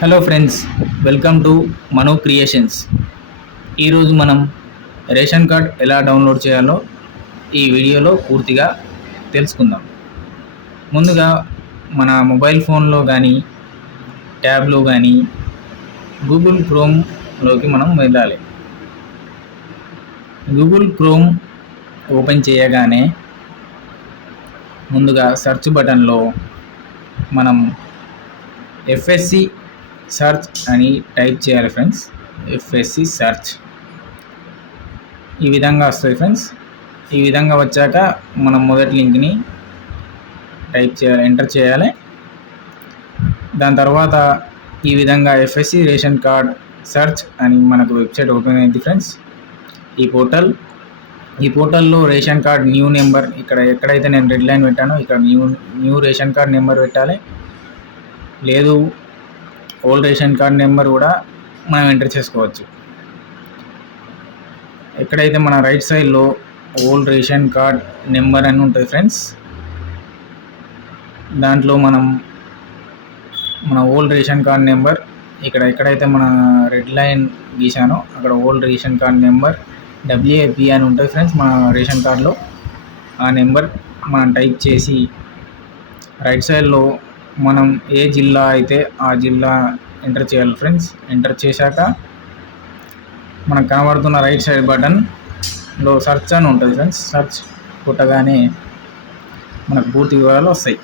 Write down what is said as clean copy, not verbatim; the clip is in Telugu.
Hello friends, welcome to Manu creations. ఈరోజు మనం రేషన్ కార్డ్ ఎలా డౌన్లోడ్ చేయాలో ఈ వీడియోలో పూర్తిగా తెలుసుకుందాం. ముందుగా మన మొబైల్ ఫోన్లో కానీ ట్యాబ్లో కానీ గూగుల్ క్రోమ్లోకి మనం వెళ్ళాలి. గూగుల్ క్రోమ్ ఓపెన్ చేయగానే ముందుగా సెర్చ్ బటన్లో మనం ఎఫ్ఎస్సి సెర్చ్ అని టైప్ చేయాలి ఫ్రెండ్స్. ఎఫ్ఎస్సి సెర్చ్ ఈ విధంగా వస్తుంది ఫ్రెండ్స్. ఈ విధంగా వచ్చాక మనం మొదటి లింక్ని ఎంటర్ చేయాలి. దాని తర్వాత ఈ విధంగా ఎఫ్ఎస్సి రేషన్ కార్డ్ సెర్చ్ అని మనకు వెబ్సైట్ ఓపెన్ అయింది ఫ్రెండ్స్. ఈ పోర్టల్లో రేషన్ కార్డ్ న్యూ నెంబర్, ఎక్కడైతే నేను రెడ్ లైన్ పెట్టానో ఇక్కడ న్యూ రేషన్ కార్డ్ నెంబర్ పెట్టాలి. లేదు ఓల్డ్ రేషన్ కార్డ్ నెంబర్ కూడా మనం ఎంటర్ చేసుకోవచ్చు. ఎక్కడైతే మన రైట్ సైడ్లో ఓల్డ్ రేషన్ కార్డ్ నెంబర్ అని ఉంటుంది ఫ్రెండ్స్, దాంట్లో మన ఓల్డ్ రేషన్ కార్డ్ నెంబర్ ఎక్కడైతే మన రెడ్ లైన్ గీసానో అక్కడ old ration card number WAP అని ఉంటుంది ఫ్రెండ్స్. మన రేషన్ కార్డులో ఆ నెంబర్ మనం టైప్ చేసి రైట్ సైడ్లో మనం ఏ జిల్లా అయితే ఆ జిల్లా ఎంటర్ చేయాలి ఫ్రెండ్స్. ఎంటర్ చేశాక మనకు కనబడుతున్న రైట్ సైడ్ బటన్లో సెర్చ్ అని ఉంటుంది ఫ్రెండ్స్. సెర్చ్ కొట్టగానే మనకు పూర్తి వివరాలు వస్తాయి.